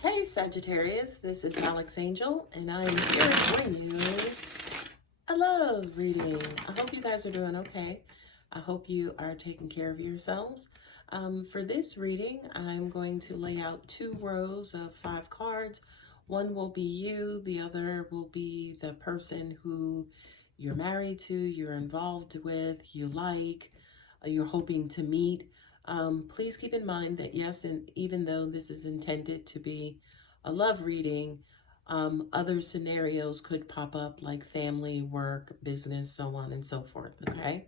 Hey Sagittarius, this is Alex Angel, and I am here to bring you a love reading. I hope you guys are doing okay. I hope you are taking care of yourselves. For this reading, I'm going to lay out 2 rows of 5 cards. One will be you, the other will be the person who you're married to, you're involved with, you like, you're hoping to meet. Please keep in mind that yes, and even though this is intended to be a love reading, other scenarios could pop up like family, work, business, so on and so forth, okay?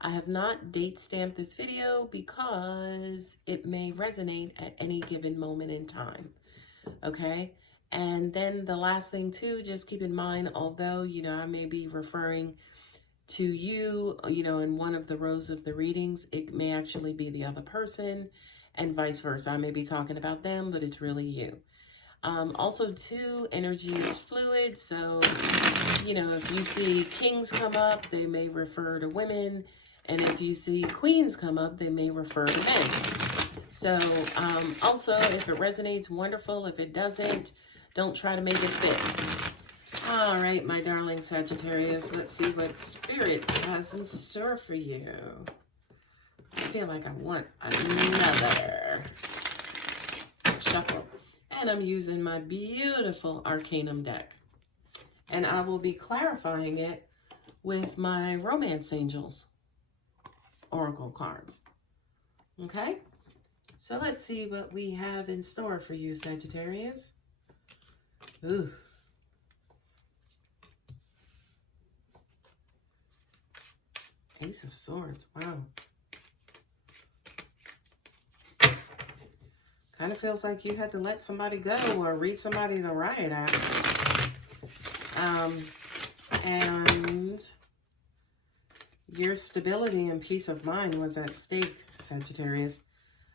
I have not date stamped this video because it may resonate at any given moment in time, okay? And then the last thing too, just keep in mind, although, I may be referring to you, in one of the rows of the readings, it may actually be the other person and vice versa. I may be talking about them, but it's really you. Also, too, energy is fluid. So, if you see kings come up, they may refer to women. And if you see queens come up, they may refer to men. So, also, if it resonates, wonderful. If it doesn't, don't try to make it fit. All right, my darling Sagittarius, let's see what Spirit has in store for you. I feel like I want another shuffle. And I'm using my beautiful Arcanum deck. And I will be clarifying it with my Romance Angels Oracle cards. Okay? So let's see what we have in store for you, Sagittarius. Ooh. Ace of Swords, wow. Kind of feels like you had to let somebody go or read somebody the riot act. And your stability and peace of mind was at stake, Sagittarius.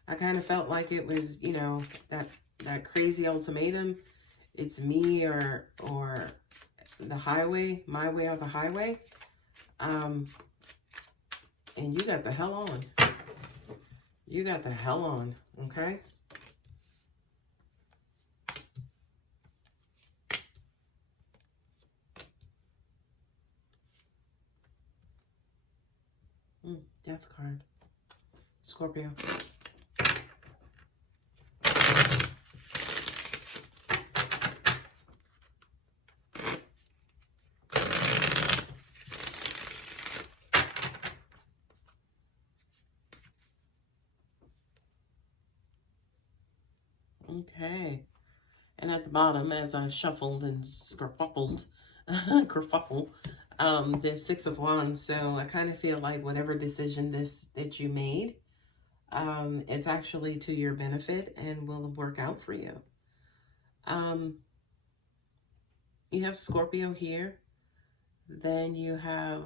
I kind of felt like it was, that crazy ultimatum. It's me or the highway, my way or the highway. And you got the hell on. You got the hell on, okay? Death card. Scorpio. Okay, and at the bottom, as I shuffled and kerfuffled, there's 6 of Wands. So I kind of feel like whatever decision that you made, it's actually to your benefit and will work out for you. You have Scorpio here, then you have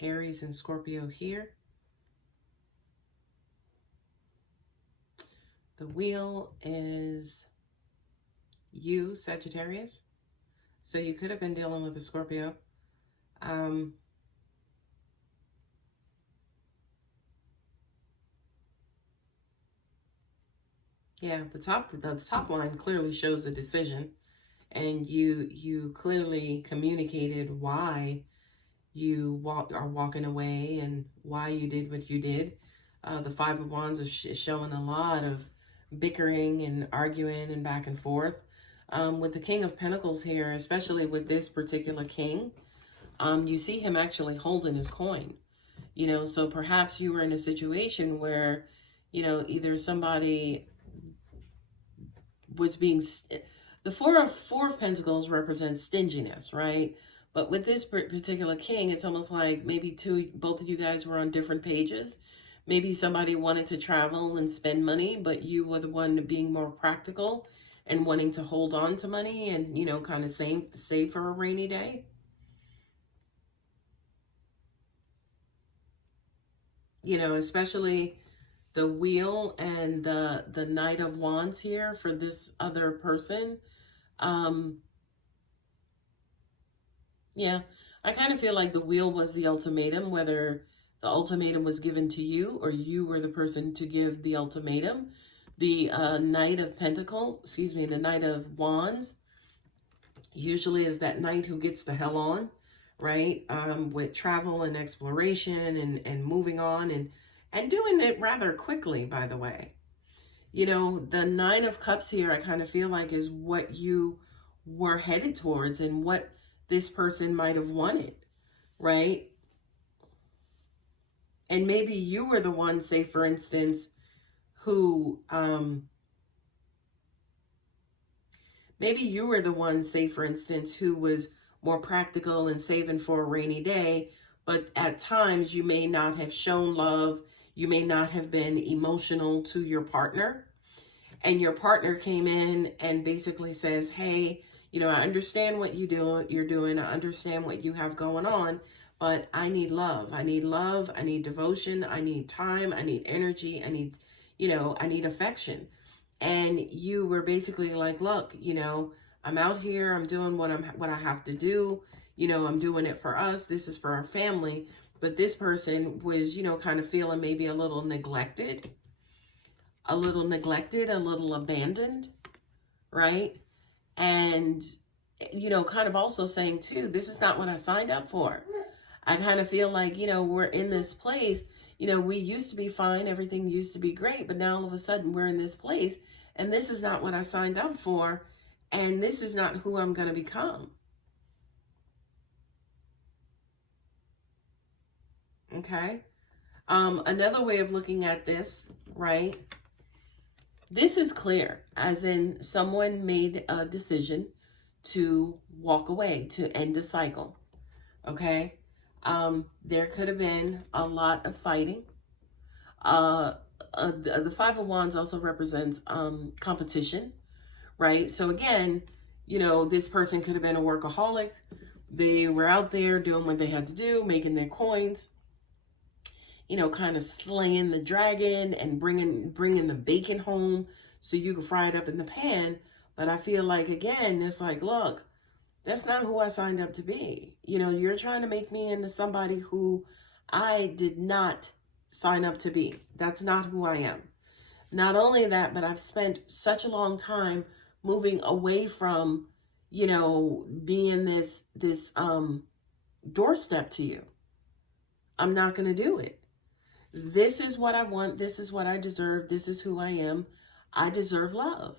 Aries and Scorpio here. The wheel is you, Sagittarius. So you could have been dealing with a Scorpio. Yeah, the top line clearly shows a decision, and you clearly communicated why you are walking away and why you did what you did. The 5 of Wands is showing a lot of bickering and arguing and back and forth. With the King of Pentacles here, especially with this particular king, you see him actually holding his coin. So perhaps you were in a situation where, either somebody was being... The Four of Pentacles represents stinginess, right? But with this particular king, it's almost like maybe both of you guys were on different pages. Maybe somebody wanted to travel and spend money, but you were the one being more practical and wanting to hold on to money and, kind of save for a rainy day. Especially the wheel and the Knight of Wands here for this other person. Yeah, I kind of feel like the wheel was the ultimatum, whether the ultimatum was given to you or you were the person to give the ultimatum. The Knight of Pentacles, excuse me, the Knight of Wands usually is that knight who gets the hell on, right? With travel and exploration and moving on and doing it rather quickly, by the way. You know, the Nine of Cups here, I kind of feel like is what you were headed towards and what this person might have wanted, right? And maybe you were the one, say, for instance, who, maybe you were the one, say, for instance, who was more practical and saving for a rainy day, but at times you may not have shown love. You may not have been emotional to your partner. And your partner came in and basically says, hey, you know, I understand what you're doing. I understand what you have going on, but I need love. I need love. I need devotion. I need time. I need energy. I need, you know, I need affection. And you were basically like, look, you know, I'm out here. I'm doing what I have to do. You know, I'm doing it for us. This is for our family. But this person was, you know, kind of feeling maybe a little neglected, a little abandoned, right? And, you know, kind of also saying too, this is not what I signed up for. I kind of feel like, you know, we're in this place, you know, we used to be fine. Everything used to be great. But now all of a sudden we're in this place and this is not what I signed up for. And this is not who I'm going to become. Okay. Another way of looking at this, right? This is clear, as in someone made a decision to walk away, to end a cycle, okay? There could have been a lot of fighting. The Five of Wands also represents competition, right? So again, you know, this person could have been a workaholic. They were out there doing what they had to do, making their coins, you know, kind of slaying the dragon and bringing the bacon home so you can fry it up in the pan. But I feel like, again, it's like, look, that's not who I signed up to be. You know, you're trying to make me into somebody who I did not sign up to be. That's not who I am. Not only that, but I've spent such a long time moving away from, you know, being this doorstep to you. I'm not going to do it. This is what I want. This is what I deserve. This is who I am. I deserve love,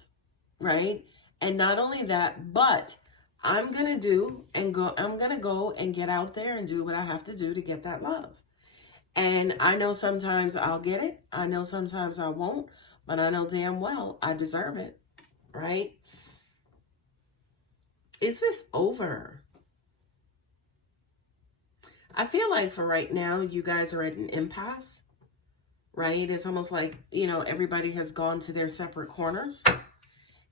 right? And not only that, but I'm going to go and get out there and do what I have to do to get that love. And I know sometimes I'll get it. I know sometimes I won't, but I know damn well I deserve it, right? Is this over? I feel like for right now, you guys are at an impasse, right? It's almost like, you know, everybody has gone to their separate corners.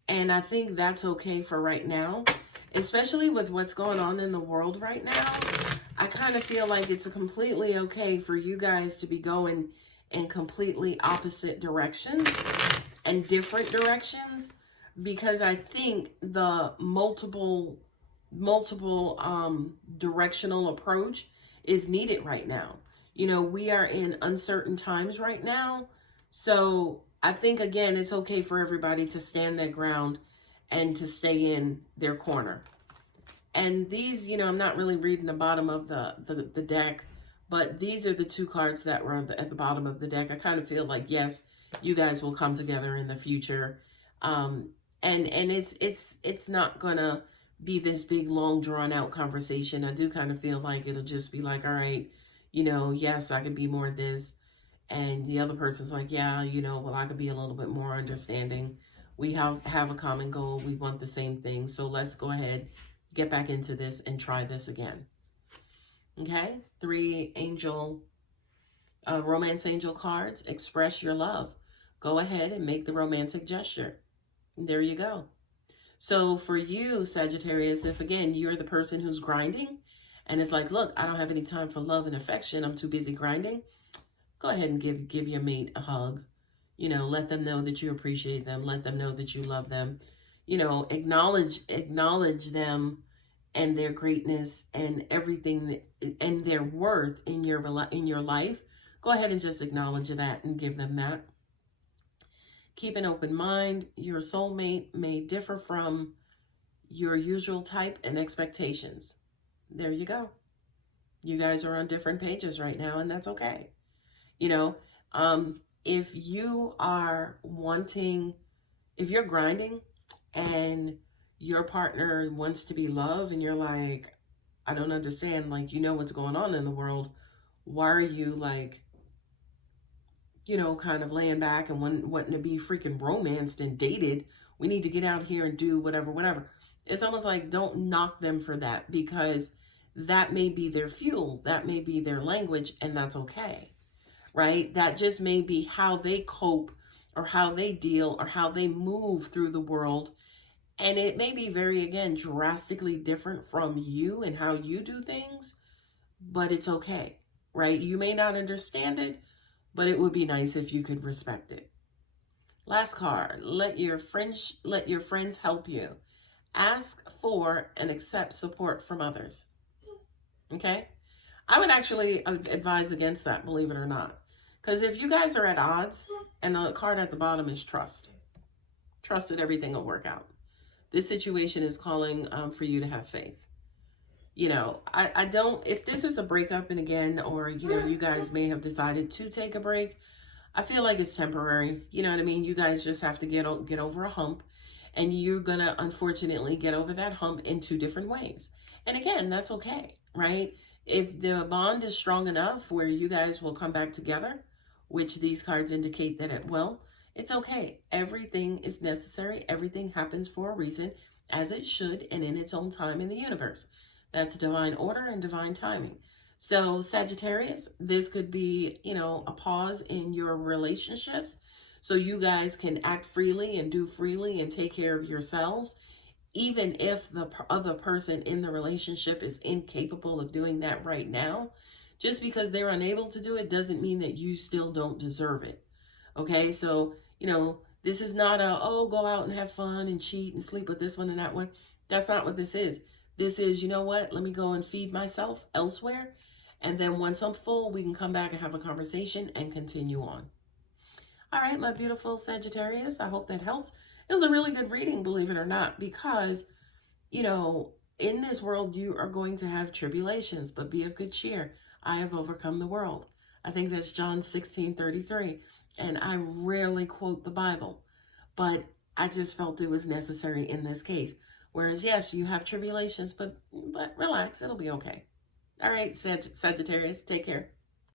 And I think that's okay for right now, especially with what's going on in the world right now. I kind of feel like it's completely okay for you guys to be going in completely opposite directions and different directions, because I think the multiple directional approach is needed right now. You know, we are in uncertain times right now. So I think, again, it's okay for everybody to stand their ground and to stay in their corner. And these, you know, I'm not really reading the bottom of the deck, but these are the two cards that were at the bottom of the deck. I kind of feel like, yes, you guys will come together in the future. And it's not gonna be this big, long, drawn-out conversation. I do kind of feel like it'll just be like, all right, you know, yes, I could be more this. And the other person's like, yeah, you know, well, I could be a little bit more understanding. We have a common goal. We want the same thing. So let's go ahead, get back into this and try this again. Okay? 3 angel, romance angel cards. Express your love. Go ahead and make the romantic gesture. And there you go. So for you, Sagittarius, if again, you're the person who's grinding and it's like, look, I don't have any time for love and affection. I'm too busy grinding. Go ahead and give your mate a hug. You know, let them know that you appreciate them. Let them know that you love them. You know, acknowledge them and their greatness and everything and their worth in your life. Go ahead and just acknowledge that and give them that. Keep an open mind. Your soulmate may differ from your usual type and expectations. There you go. You guys are on different pages right now, and that's okay. You know, if you are wanting, if you're grinding and your partner wants to be loved and you're like, I don't understand, like, you know what's going on in the world. Why are you like, you know, kind of laying back and wanting to be freaking romanced and dated? We need to get out here and do whatever, whatever. It's almost like, don't knock them for that, because that may be their fuel. That may be their language, and that's okay, right? That just may be how they cope or how they deal or how they move through the world. And it may be very, again, drastically different from you and how you do things, but it's okay, right? You may not understand it, but it would be nice if you could respect it. Last card, let your friends help you. Ask for and accept support from others. Okay? I would actually advise against that, believe it or not. Because if you guys are at odds, and the card at the bottom is trust. Trust that everything will work out. This situation is calling for you to have faith. You know, I don't, if this is a breakup, and again, or, you know, you guys may have decided to take a break, I feel like it's temporary. You know what I mean? You guys just have to get over a hump, and you're going to, unfortunately, get over that hump in 2 different ways. And again, that's okay, right? If the bond is strong enough where you guys will come back together, which these cards indicate that it will, it's okay. Everything is necessary. Everything happens for a reason, as it should, and in its own time in the universe. That's divine order and divine timing. So Sagittarius, this could be, you know, a pause in your relationships so you guys can act freely and do freely and take care of yourselves, even if the other person in the relationship is incapable of doing that right now. Just because they're unable to do it doesn't mean that you still don't deserve it. Okay, so, you know, this is not a, oh, go out and have fun and cheat and sleep with this one and that one. That's not what this is. This is, you know what, let me go and feed myself elsewhere. And then once I'm full, we can come back and have a conversation and continue on. All right, my beautiful Sagittarius, I hope that helps. It was a really good reading, believe it or not, because, you know, in this world, you are going to have tribulations, but be of good cheer. I have overcome the world. I think that's John 16:33. And I rarely quote the Bible, but I just felt it was necessary in this case. Whereas, yes, you have tribulations, but relax, it'll be okay. All right, Sagittarius, take care.